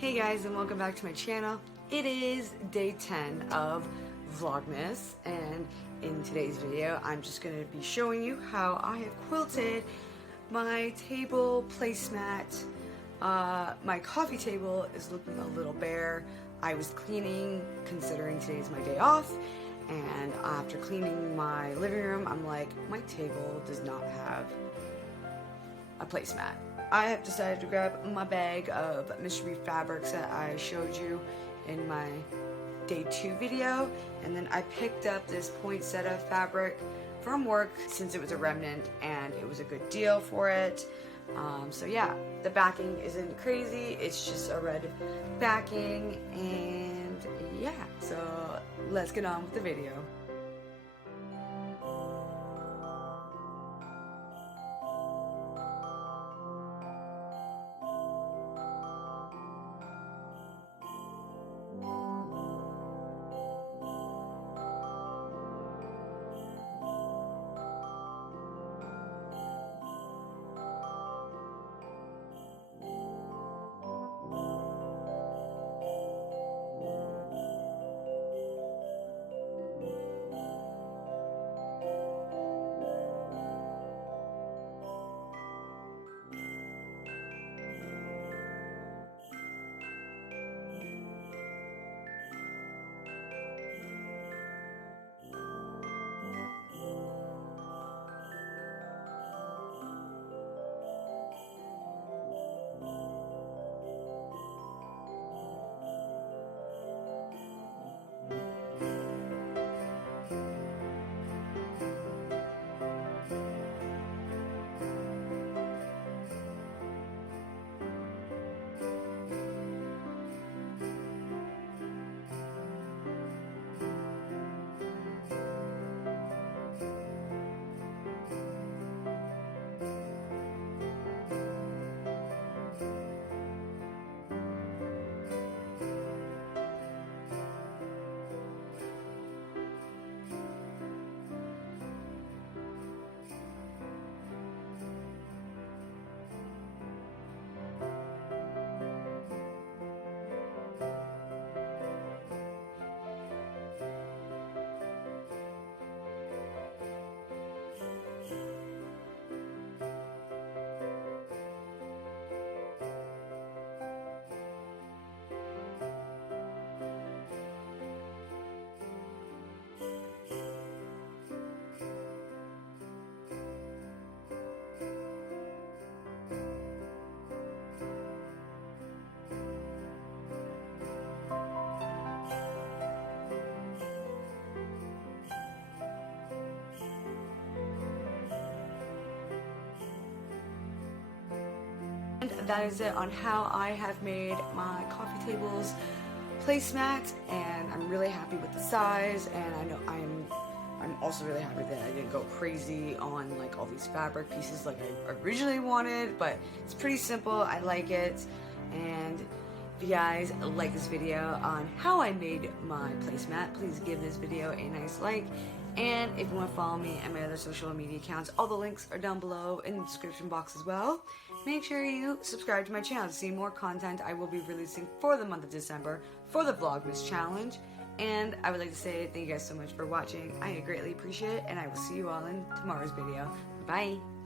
Hey guys, and welcome back to my channel. It is day 10 of Vlogmas, and in today's video I'm just going to be showing you how I have quilted my table placemat. My coffee table is looking a little bare. I was cleaning, considering today's my day off, and after cleaning my living room I'm like, my table does not have a placemat. I have decided to grab my bag of mystery fabrics that I showed you in my day 2 video, and then I picked up this poinsettia fabric from work since it was a remnant and it was a good deal for it. So yeah, the backing isn't crazy, it's just a red backing, and yeah, so let's get on with the video. And that is it on how I have made my coffee tables placemat, and I'm really happy with the size, and I know I'm also really happy that I didn't go crazy on like all these fabric pieces like I originally wanted, but it's pretty simple. I like it. And if you guys like this video on how I made my placemat, please give this video a nice like. And if you want to follow me and my other social media accounts, all the links are down below in the description box as well. Make sure you subscribe to my channel to see more content I will be releasing for the month of December for the Vlogmas challenge. And I would like to say thank you guys so much for watching. I greatly appreciate it, and I will see you all in tomorrow's video. Bye!